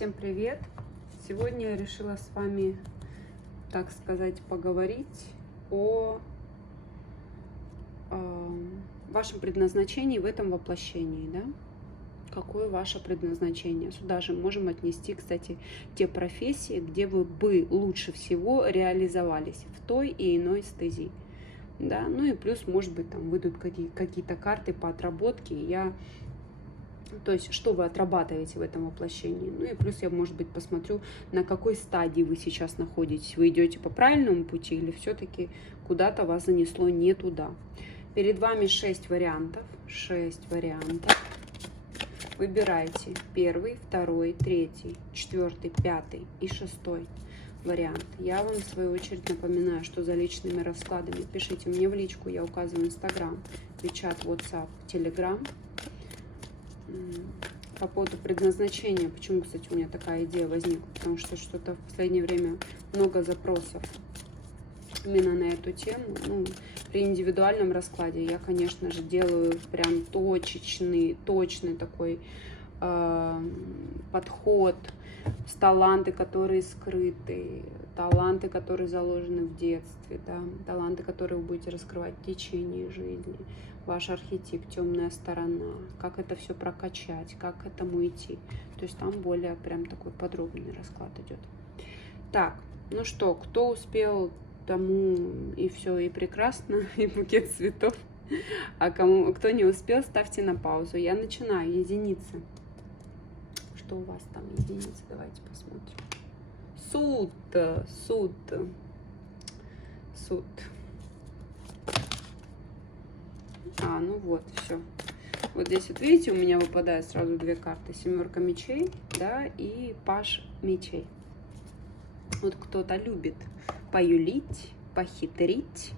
Всем привет! Сегодня я решила с вами, так сказать, поговорить о вашем предназначении в этом воплощении, да? Какое ваше предназначение? Сюда же можем отнести, кстати, те профессии, где вы бы лучше всего реализовались в той и иной стези. Да? Ну и плюс, может быть, там выйдут какие-то карты по отработке. То есть, что вы отрабатываете в этом воплощении. Ну и плюс я, может быть, посмотрю, на какой стадии вы сейчас находитесь. Вы идете по правильному пути или все-таки куда-то вас занесло не туда. Перед вами 6 вариантов. 6 вариантов. Выбирайте первый, второй, третий, четвертый, пятый и шестой вариант. Я вам, в свою очередь, напоминаю, что за личными раскладами пишите мне в личку. Я указываю Instagram, WeChat, WhatsApp, Telegram. По поводу предназначения, почему, кстати, у меня такая идея возникла, потому что что-то в последнее время много запросов именно на эту тему. Ну, при индивидуальном раскладе я, конечно же, делаю прям точный такой подход с таланты, которые скрыты, таланты, которые заложены в детстве, да, таланты, которые вы будете раскрывать в течение жизни, ваш архетип, темная сторона, как это все прокачать, как к этому идти. То есть там более прям такой подробный расклад идет. Так, ну что, кто успел, тому и все, и прекрасно, и букет цветов. А кто не успел, ставьте на паузу. Я начинаю. Единицы. Что у вас там единицы? Давайте посмотрим. Суд. Ну вот, все. Вот здесь вот видите, у меня выпадает сразу две карты. Семерка мечей, да, и паж мечей. Вот кто-то любит поюлить, похитрить,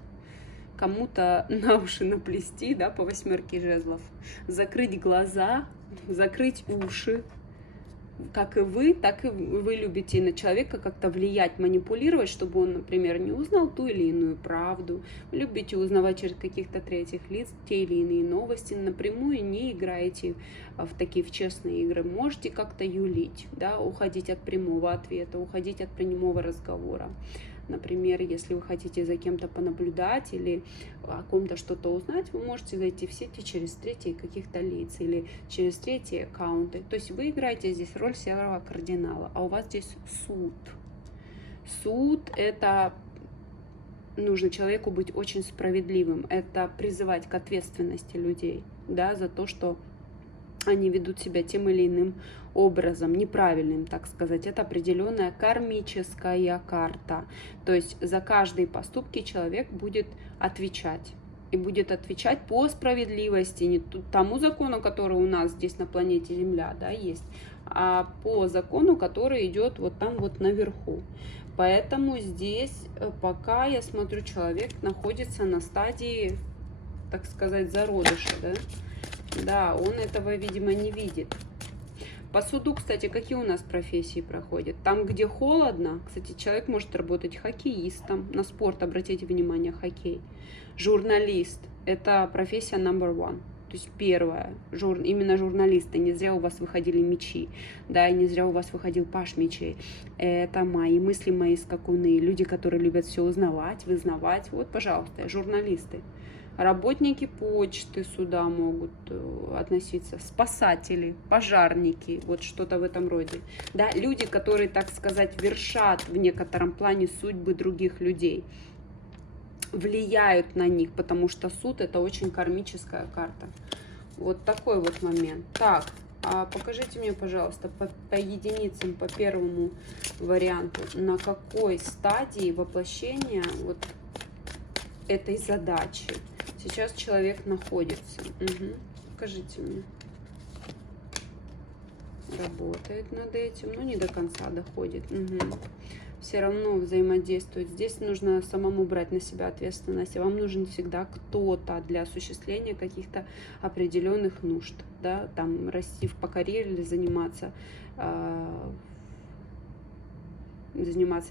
кому-то на уши наплести, да, по восьмерке жезлов, закрыть глаза, закрыть уши. Как и вы, так и вы любите на человека как-то влиять, манипулировать, чтобы он, например, не узнал ту или иную правду. Вы любите узнавать через каких-то третьих лиц те или иные новости. Напрямую не играете в такие честные игры. Можете как-то юлить, да, уходить от прямого ответа, уходить от прямого разговора. Например, если вы хотите за кем-то понаблюдать или о ком-то что-то узнать, вы можете зайти в сети через третьи каких-то лиц или через третьи аккаунты. То есть вы играете здесь роль серого кардинала, а у вас здесь суд. Суд – это нужно человеку быть очень справедливым. Это призывать к ответственности людей, да, за то, что они ведут себя тем или иным образом, неправильным, так сказать. Это определенная кармическая карта. То есть за каждые поступки человек будет отвечать. И будет отвечать по справедливости, не тому закону, который у нас здесь на планете Земля, да, есть, а по закону, который идет вот там вот наверху. Поэтому здесь пока, я смотрю, человек находится на стадии, так сказать, зародыша, да. Да, он этого, видимо, не видит. По суду, кстати, какие у нас профессии проходят? Там, где холодно, кстати, человек может работать хоккеистом. На спорт, обратите внимание, хоккей. Журналист – это профессия number one. То есть первая, именно журналисты. Не зря у вас выходили мечи, да, и не зря у вас выходил паж мечей. Это мои мысли, мои скакуны. Люди, которые любят все узнавать, вызнавать. Вот, пожалуйста, журналисты. Работники почты сюда могут относиться, спасатели, пожарники, вот что-то в этом роде. Да, люди, которые, так сказать, вершат в некотором плане судьбы других людей, влияют на них, потому что суд – это очень кармическая карта. Вот такой вот момент. Так, покажите мне, пожалуйста, по единицам, по первому варианту, на какой стадии воплощения вот этой задачи сейчас человек находится. Покажите мне. Работает над этим, но не до конца доходит. Все равно взаимодействует. Здесь нужно самому брать на себя ответственность. Вам нужен всегда кто-то для осуществления каких-то определенных нужд. Да? Там расти по карьере или заниматься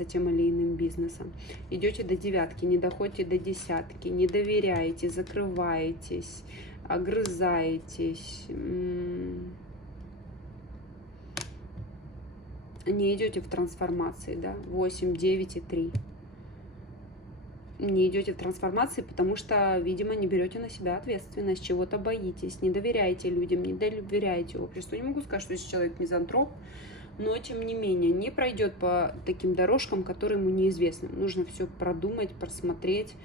тем или иным бизнесом. Идете до девятки, не доходите до десятки, не доверяете, закрываетесь, огрызаетесь. не идете в трансформации, да, 8, 9 и 3. Не идете в трансформации, потому что, видимо, не берете на себя ответственность, чего-то боитесь, не доверяете людям, не доверяете обществу. Не могу сказать, что если человек мизантроп, но, тем не менее, не пройдет по таким дорожкам, которые ему неизвестны. Нужно все продумать, просмотреть,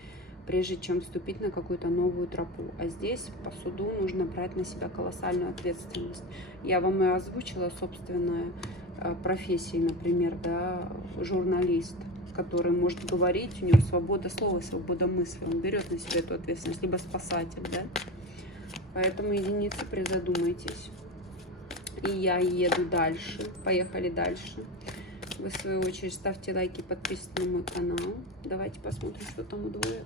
прежде чем вступить на какую-то новую тропу. А здесь по суду нужно брать на себя колоссальную ответственность. Я вам и озвучила собственную профессию, например, да, журналист, который может говорить, у него свобода слова, свобода мысли, он берет на себя эту ответственность, либо спасатель, да. Поэтому, единицы, призадумайтесь. И я еду дальше. Поехали дальше. Вы, в свою очередь, ставьте лайки, подписывайтесь на мой канал. Давайте посмотрим, что там у двоек.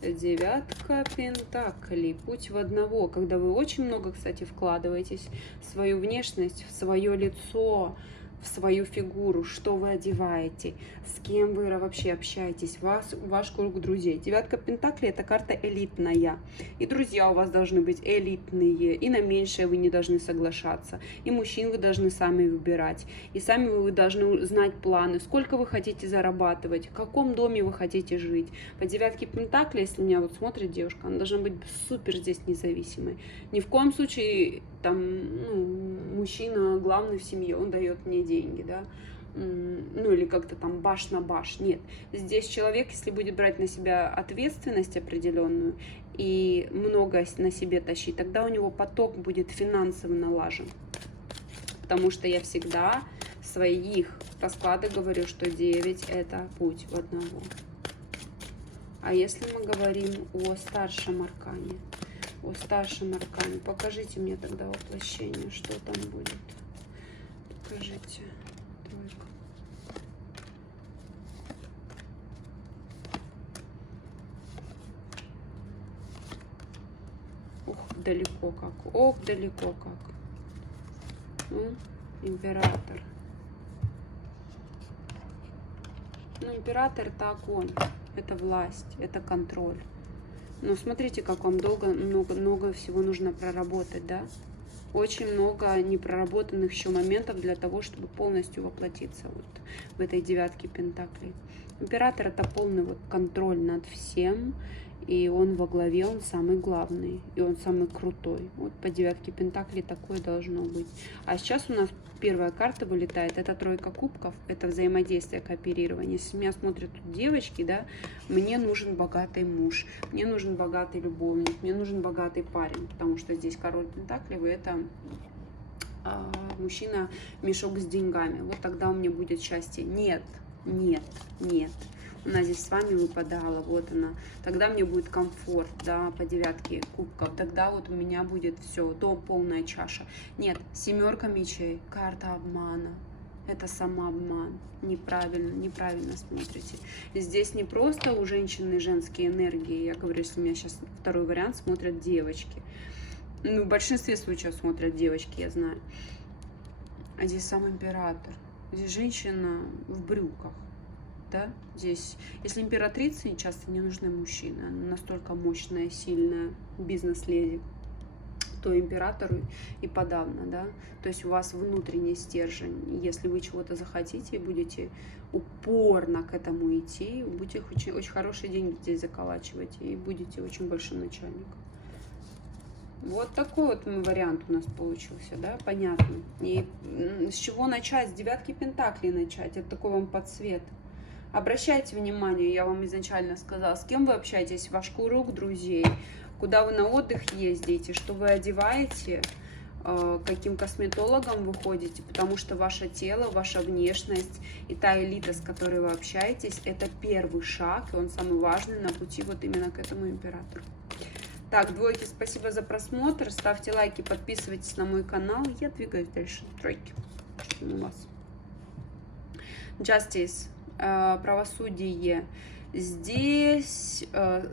Девятка пентаклей. Путь в одного. Когда вы очень много, кстати, вкладываетесь в свою внешность, в свое лицо, в свою фигуру, что вы одеваете, с кем вы вообще общаетесь, ваш круг друзей. Девятка пентаклей — это карта элитная. И друзья у вас должны быть элитные, и на меньшее вы не должны соглашаться. И мужчин вы должны сами выбирать. И сами вы должны знать планы, сколько вы хотите зарабатывать, в каком доме вы хотите жить. По девятке пентаклей, если меня вот смотрит девушка, она должна быть супер здесь независимой. Ни в коем случае там, мужчина главный в семье, он дает мне деньги, да, ну или как-то там баш на баш. Нет, здесь человек, если будет брать на себя ответственность определенную и много на себе тащить, тогда у него поток будет финансово налажен. Потому что я всегда в своих раскладах говорю, что 9 — это путь в одного. А если мы говорим о старшем аркане, покажите мне тогда воплощение, что там будет. Покажите. Тройка. Ох, далеко как. Ох, далеко как. Император. Ну, император — это огонь, это власть, это контроль. Но смотрите, как вам много всего нужно проработать, да? Очень много непроработанных еще моментов для того, чтобы полностью воплотиться вот в этой девятке пентаклей. Император — это полный вот контроль над всем, и он во главе, он самый главный, и он самый крутой. Вот по девятке пентаклей такое должно быть. А сейчас у нас первая карта вылетает, это тройка кубков, это взаимодействие, кооперирование. Если меня смотрят тут девочки, да, мне нужен богатый муж, мне нужен богатый любовник, мне нужен богатый парень, потому что здесь король пентаклей, это мужчина, мешок с деньгами. Вот тогда у меня будет счастье. Нет, нет, нет. Она здесь с вами выпадала, вот она. Тогда мне будет комфорт, да, по девятке кубков. Тогда вот у меня будет все, то полная чаша. Нет, семерка мечей, карта обмана. Это самообман. Неправильно смотрите. Здесь не просто у женщины женские энергии. Я говорю, если у меня сейчас второй вариант смотрят девочки. Ну, в большинстве случаев смотрят девочки, я знаю. А здесь сам император. Здесь женщина в брюках. Да, здесь, если императрице часто не нужны мужчины, она настолько мощная, сильная бизнес-леди, то императору и подавно, да, то есть у вас внутренний стержень, если вы чего-то захотите и будете упорно к этому идти, будете очень хорошие деньги здесь заколачивать и будете очень большим начальником. Вот такой вот вариант у нас получился, да, понятно. И с чего начать? С девятки пентаклей начать, это такой вам подсвет. Обращайте внимание, я вам изначально сказала, с кем вы общаетесь, ваш круг друзей, куда вы на отдых ездите, что вы одеваете, каким косметологом вы ходите, потому что ваше тело, ваша внешность и та элита, с которой вы общаетесь, это первый шаг, и он самый важный на пути вот именно к этому императору. Так, двойки, спасибо за просмотр, ставьте лайки, подписывайтесь на мой канал, я двигаюсь дальше. Тройки, что у вас? Justice. Правосудие. Здесь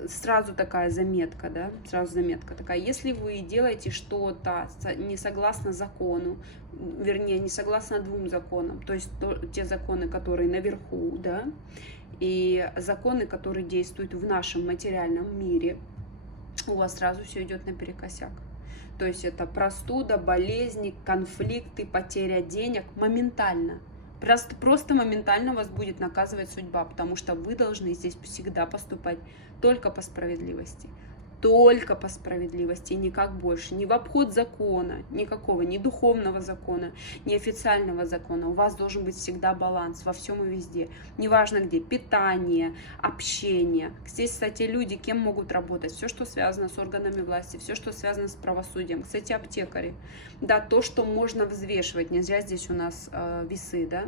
сразу такая заметка, да, сразу заметка такая. Если вы делаете что-то не согласно закону, вернее, не согласно двум законам, то есть те законы, которые наверху, да, и законы, которые действуют в нашем материальном мире, у вас сразу все идет наперекосяк. То есть это простуда, болезни, конфликты, потеря денег моментально. Просто моментально вас будет наказывать судьба, потому что вы должны здесь всегда поступать только по справедливости. Только по справедливости, никак больше. Ни в обход закона, никакого, ни духовного закона, ни официального закона. У вас должен быть всегда баланс во всем и везде. Неважно где, питание, общение. Здесь, кстати, люди кем могут работать? Все, что связано с органами власти, все, что связано с правосудием. Кстати, аптекари. Да, то, что можно взвешивать. Не зря здесь у нас весы, да.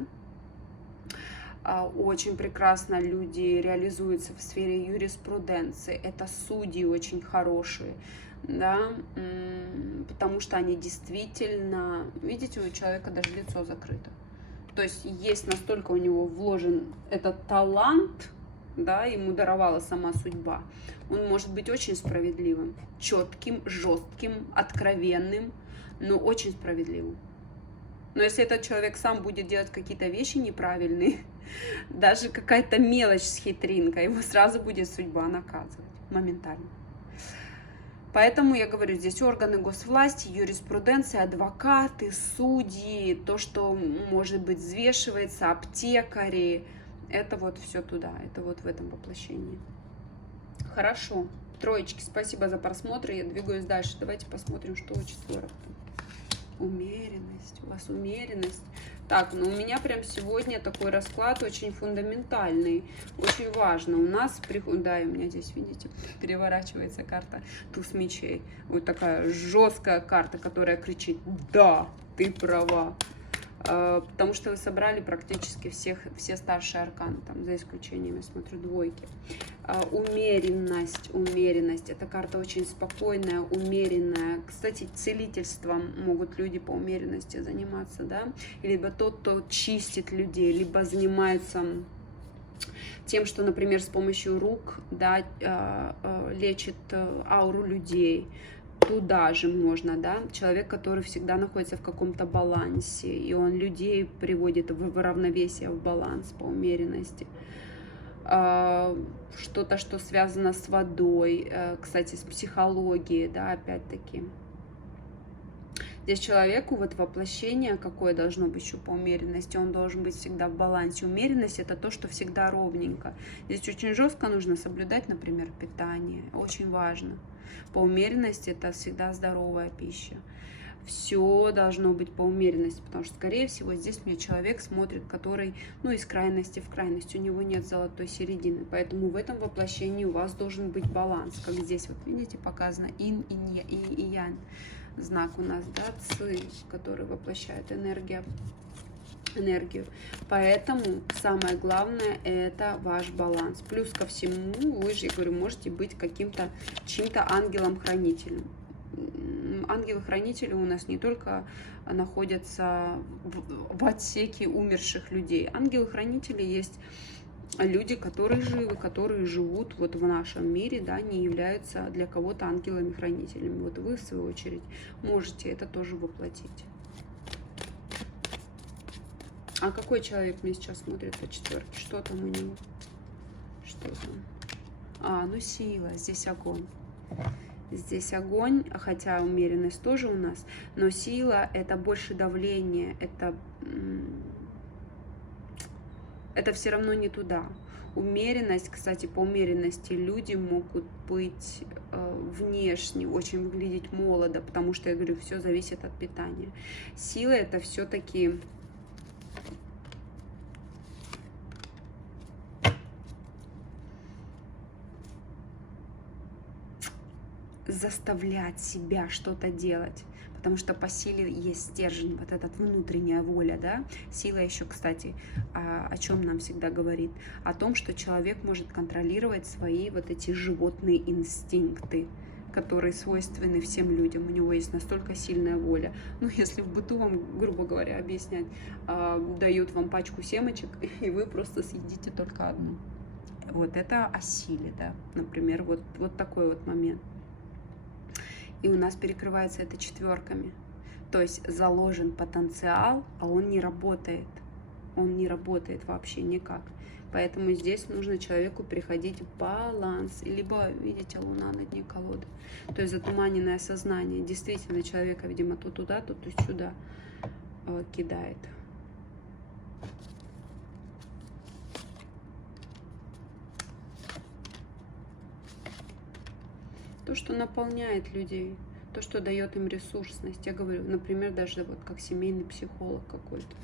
Очень прекрасно люди реализуются в сфере юриспруденции. Это судьи очень хорошие, да, потому что они действительно, видите, у человека даже лицо закрыто. То есть есть настолько у него вложен этот талант, да, ему даровала сама судьба. Он может быть очень справедливым, четким, жестким, откровенным, но очень справедливым. Но если этот человек сам будет делать какие-то вещи неправильные, даже какая-то мелочь с хитринкой, его сразу будет судьба наказывать моментально. Поэтому я говорю, здесь органы госвласти, юриспруденция, адвокаты, судьи, то, что, может быть, взвешивается, аптекари, это вот все туда, это вот в этом воплощении. Хорошо, троечки, спасибо за просмотр, я двигаюсь дальше. Давайте посмотрим, что у четверок. Умеренность, у вас умеренность. Так, ну у меня прям сегодня такой расклад очень фундаментальный, очень важно. У нас, да, и у меня здесь, видите, переворачивается карта туз мечей. Вот такая жесткая карта, которая кричит: да, ты права. Потому что вы собрали практически все старшие арканы, там, за исключением, я смотрю, двойки. Умеренность, умеренность. Эта карта очень спокойная, умеренная. Кстати, целительством могут люди по умеренности заниматься, да. Либо тот, кто чистит людей, либо занимается тем, что, например, с помощью рук, да, лечит ауру людей. Туда же можно, да, человек, который всегда находится в каком-то балансе, и он людей приводит в равновесие, в баланс по умеренности. Что-то, что связано с водой, кстати, с психологией, да, опять-таки. Здесь человеку вот воплощение какое должно быть еще по умеренности, он должен быть всегда в балансе. Умеренность — это то, что всегда ровненько. Здесь очень жестко нужно соблюдать, например, питание, очень важно. По умеренности это всегда здоровая пища. Все должно быть по умеренности, потому что, скорее всего, здесь мне человек смотрит, который, ну, из крайности в крайность, у него нет золотой середины. Поэтому в этом воплощении у вас должен быть баланс, как здесь, вот видите, показано ин и янь. Знак у нас, да, ци, который воплощает энергию. Поэтому самое главное — это ваш баланс. Плюс ко всему, вы же, я говорю, можете быть каким-то чьим-то ангелом-хранителем. Ангелы-хранители у нас не только находятся в отсеке умерших людей. Ангелы-хранители есть люди, которые живы, которые живут вот в нашем мире, да, не являются для кого-то ангелами-хранителями. Вот вы, в свою очередь, можете это тоже воплотить. А какой человек мне сейчас смотрит по четверке? Что там у него? Что там? Ну сила, здесь огонь. Здесь огонь, хотя умеренность тоже у нас, но сила — это больше давление, это все равно не туда. Умеренность, кстати, по умеренности люди могут быть внешне очень выглядеть молодо, потому что, я говорю, все зависит от питания. Сила — это все-таки заставлять себя что-то делать, потому что по силе есть стержень, вот эта внутренняя воля, да. Сила еще, кстати, о чем нам всегда говорит? О том, что человек может контролировать свои вот эти животные инстинкты, которые свойственны всем людям. У него есть настолько сильная воля. Ну, если в быту вам, грубо говоря, объяснять, дают вам пачку семечек, и вы просто съедите только одну. Вот это о силе, да. Например, вот такой вот момент. И у нас перекрывается это четверками. То есть заложен потенциал, а он не работает. он не работает вообще никак. Поэтому здесь нужно человеку приходить в баланс. Либо, видите, луна на дне колоды. То есть затуманенное сознание. Действительно, человека, видимо, то туда, то сюда кидает. То, что наполняет людей, то, что дает им ресурсность. Я говорю, например, даже вот как семейный психолог какой-то.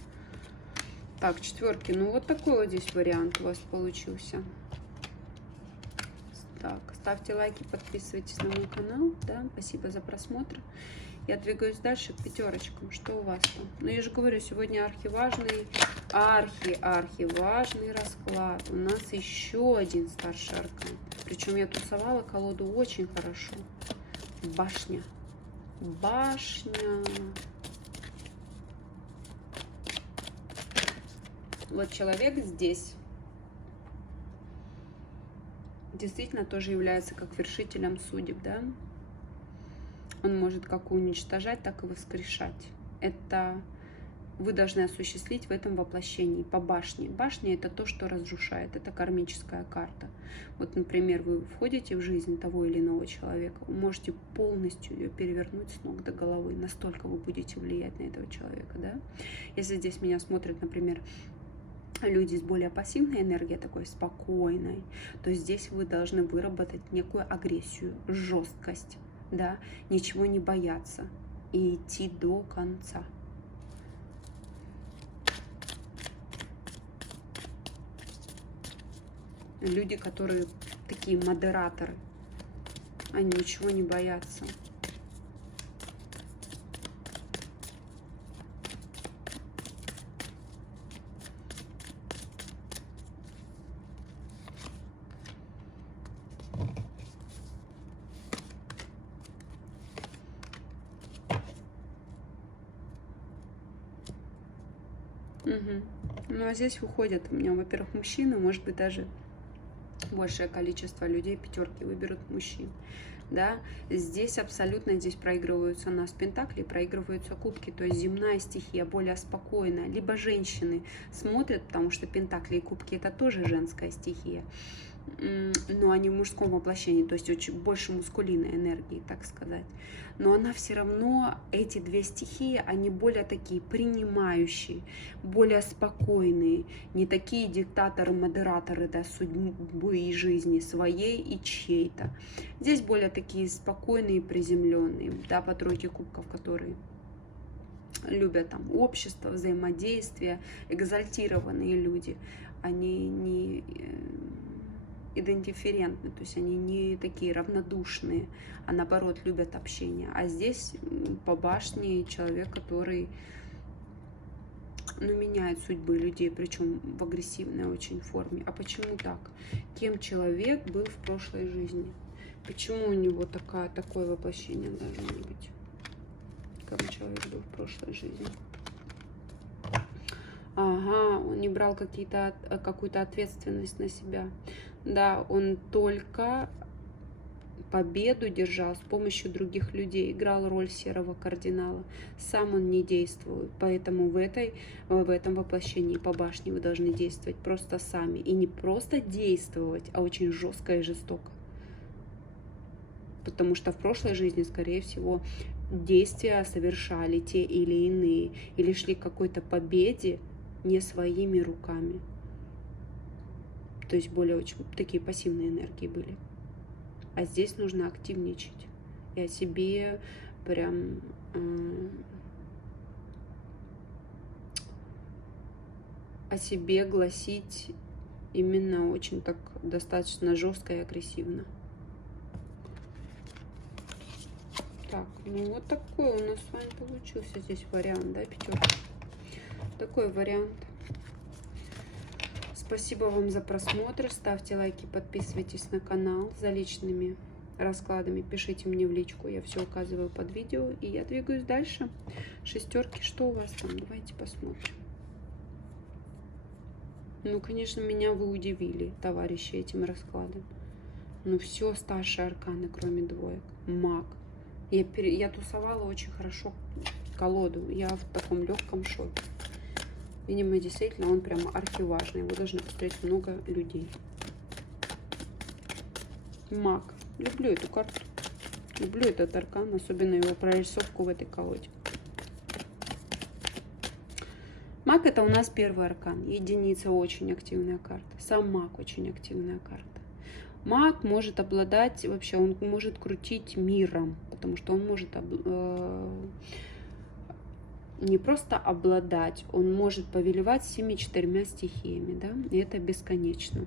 Так, четверки. Ну, вот такой вот здесь вариант у вас получился. Так, ставьте лайки, подписывайтесь на мой канал. Да, спасибо за просмотр. Я двигаюсь дальше к пятерочкам. Что у вас там? Ну, я же говорю, сегодня архиважный расклад. У нас еще один старший аркан. Причем я тусовала колоду очень хорошо. Башня. Башня. Вот человек здесь действительно тоже является как вершителем судеб, да? Он может как уничтожать, так и воскрешать. Это вы должны осуществить в этом воплощении по башне. Башня — это то, что разрушает, это кармическая карта. Вот, например, вы входите в жизнь того или иного человека, вы можете полностью ее перевернуть с ног до головы, настолько вы будете влиять на этого человека, да? Если здесь меня смотрят, например, люди с более пассивной энергией, такой спокойной, то здесь вы должны выработать некую агрессию, жесткость, да, ничего не бояться и идти до конца. Люди, которые такие модераторы, они ничего не боятся. Ну а здесь выходят у меня, во-первых, мужчины, может быть, даже большее количество людей пятерки выберут мужчин, да. Здесь абсолютно проигрываются у нас пентакли, проигрываются кубки, то есть земная стихия более спокойная. Либо женщины смотрят, потому что пентакли и кубки — это тоже женская стихия, но они в мужском воплощении, то есть очень больше мускулинной энергии, так сказать. Но она все равно, эти две стихии, они более такие принимающие, более спокойные, не такие диктаторы-модераторы, да, судьбы и жизни своей и чьей-то. Здесь более такие спокойные, приземленные, да, по тройке кубков, которые любят там общество, взаимодействие, экзальтированные люди. Они не идентиферентны, то есть они не такие равнодушные, а наоборот любят общение. А здесь по башне человек, который, ну, меняет судьбы людей, причем в агрессивной очень форме. А почему так? Кем человек был в прошлой жизни? Почему у него такое воплощение должно быть? Кем человек был в прошлой жизни? Ага, он не брал какую-то ответственность на себя. Да, он только победу держал с помощью других людей, играл роль серого кардинала. Сам он не действует, поэтому в этом воплощении по башне вы должны действовать просто сами. И не просто действовать, а очень жестко и жестоко. Потому что в прошлой жизни, скорее всего, действия совершали те или иные, или шли к какой-то победе не своими руками. То есть более очень такие пассивные энергии были. А здесь нужно активничать. И о себе прям о себе гласить именно очень так достаточно жестко и агрессивно. Так, ну вот такой у нас с вами получился здесь вариант, да, пятерка. Такой вариант. Спасибо вам за просмотр. Ставьте лайки, подписывайтесь на канал. За личными раскладами пишите мне в личку. Я все указываю под видео. И я двигаюсь дальше. Шестерки, что у вас там? Давайте посмотрим. Ну, конечно, меня вы удивили, товарищи, этим раскладом. Ну, все старшие арканы, кроме двоек. Маг. Я тусовала очень хорошо колоду. Я в таком легком шоке. Видимо, действительно, он прямо архиважный. Его должны посмотреть много людей. Маг. Люблю эту карту. Люблю этот аркан, особенно его прорисовку в этой колоде. Маг — это у нас первый аркан. Единица — очень активная карта. Сам маг — очень активная карта. Маг может обладать, вообще он может крутить миром, потому что он может не просто обладать, он может повелевать всеми 4 стихиями, да, и это бесконечно.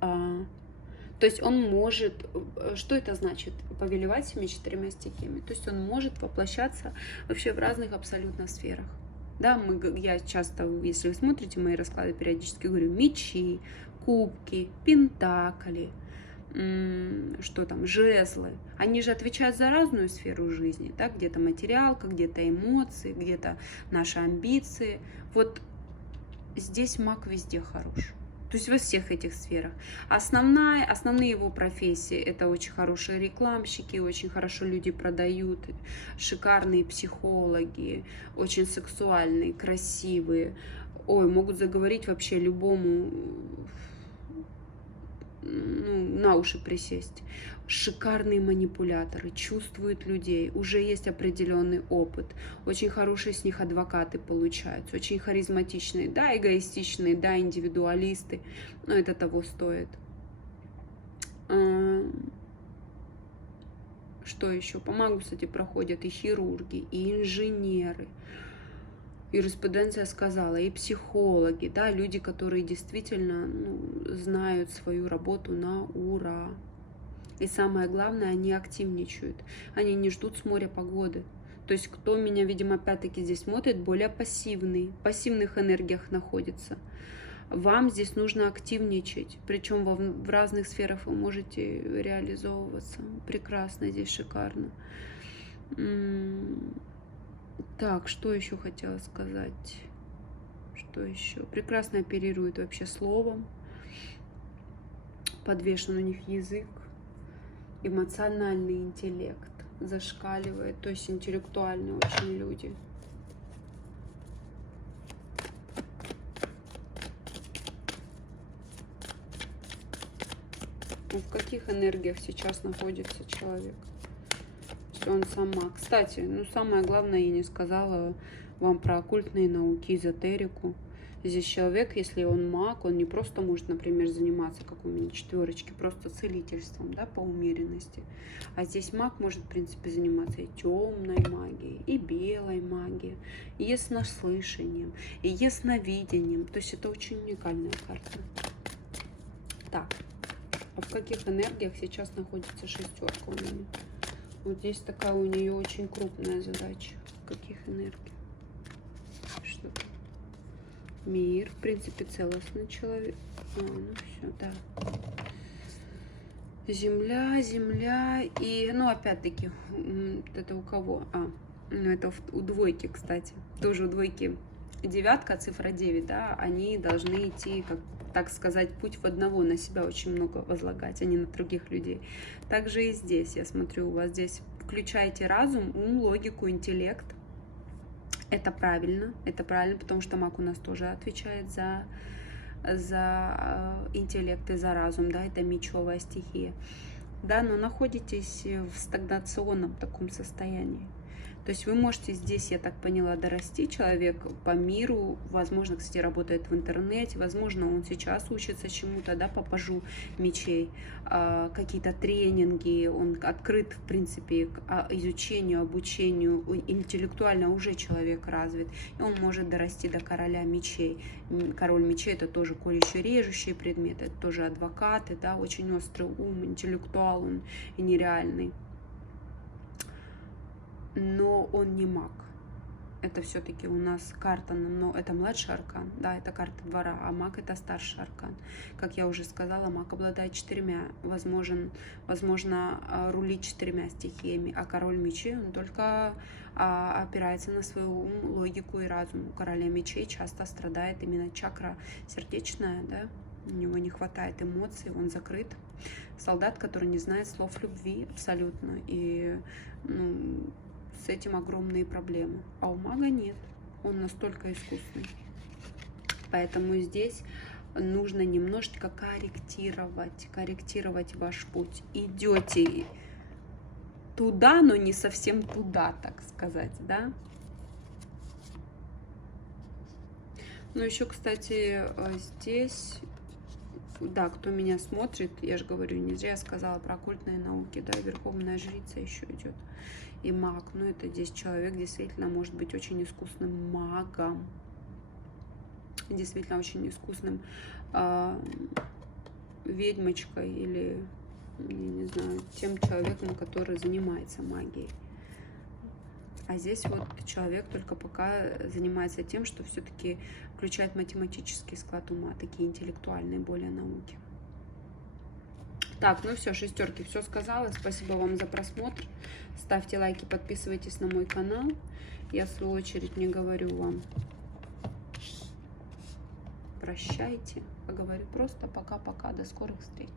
То есть он может, что это значит, повелевать всеми 4 стихиями? То есть он может воплощаться вообще в разных абсолютно сферах. Да, я часто, если вы смотрите мои расклады, периодически говорю мечи, кубки, пентакли, что там, жезлы. Они же отвечают за разную сферу жизни, да, где-то материалка, где-то эмоции, где-то наши амбиции. Вот здесь маг везде хорош. То есть во всех этих сферах. Основные его профессии — это очень хорошие рекламщики, очень хорошо люди продают, шикарные психологи, очень сексуальные, красивые. Ой, могут заговорить вообще любому, на уши присесть. Шикарные манипуляторы, чувствуют людей, уже есть определенный опыт, очень хорошие с них адвокаты получаются, очень харизматичные, да, эгоистичные, да, индивидуалисты, но это того стоит. Что еще? По магу, кстати, проходят и хирурги, и инженеры. Юриспруденция сказала, и психологи, да, люди, которые действительно знают свою работу на ура. И самое главное, они активничают, они не ждут с моря погоды. То есть кто меня, видимо, опять-таки здесь смотрит, более пассивный, в пассивных энергиях находится. Вам здесь нужно активничать, причем в разных сферах вы можете реализовываться. Прекрасно здесь, шикарно. Так, что еще хотела сказать? Что еще? Прекрасно оперирует вообще словом. Подвешен у них язык. Эмоциональный интеллект зашкаливает. То есть интеллектуальные очень люди. В каких энергиях сейчас находится человек? Он сама. Кстати, самое главное, я не сказала вам про оккультные науки, эзотерику. Здесь человек, если он маг, он не просто может, например, заниматься, как у меня 4, просто целительством, да, по умеренности. А здесь маг может, в принципе, заниматься и темной магией, и белой магией, и яснослышанием, и ясновидением. То есть это очень уникальная карта. Так, а в каких энергиях сейчас находится 6 у меня? Вот здесь такая у нее очень крупная задача. В каких энергиях? Что там? Мир, в принципе, целостный человек. Все, да. Земля и, опять-таки, это у кого? Это у двойки, кстати. Тоже у двойки 9, цифра 9, да, они должны идти, как так сказать, путь в одного, на себя очень много возлагать, а не на других людей. Также и здесь, я смотрю, у вас здесь включайте разум, ум, логику, интеллект. Это правильно, потому что маг у нас тоже отвечает за интеллект и за разум, да, это мечевая стихия. Да, но находитесь в стагнационном таком состоянии. То есть вы можете здесь, я так поняла, дорасти, человек по миру, возможно, кстати, работает в интернете, возможно, он сейчас учится чему-то, да, по пажу мечей, какие-то тренинги, он открыт, в принципе, к изучению, обучению, интеллектуально уже человек развит, и он может дорасти до короля мечей. Король мечей — это тоже колющие, режущие предметы, это тоже адвокаты, да, очень острый ум, интеллектуал, он и нереальный. Но он не маг. Это все-таки у нас карта, но это младший аркан, да, это карта двора, а маг — это старший аркан. Как я уже сказала, маг обладает 4, возможно, рулить 4 стихиями, а король мечей, он только опирается на свою ум, логику и разум. У короля мечей часто страдает именно чакра сердечная, да, у него не хватает эмоций, он закрыт. Солдат, который не знает слов любви абсолютно, и с этим огромные проблемы. А у мага нет. он настолько искусный. Поэтому здесь нужно немножечко корректировать ваш путь. Идете туда, но не совсем туда, так сказать, да. Ну, еще, кстати, здесь, да, кто меня смотрит, я же говорю, не зря я сказала про оккультные науки, да, верховная жрица еще идет, и маг. Ну, это здесь человек действительно может быть очень искусным магом, действительно очень искусным ведьмочкой или, я не знаю, тем человеком, который занимается магией. А здесь вот человек только пока занимается тем, что все-таки включает математический склад ума, такие интеллектуальные более науки. Так, ну все, шестерки, все сказала. Спасибо вам за просмотр. Ставьте лайки, подписывайтесь на мой канал. Я, в свою очередь, не говорю вам прощайте, а говорю просто пока-пока, до скорых встреч.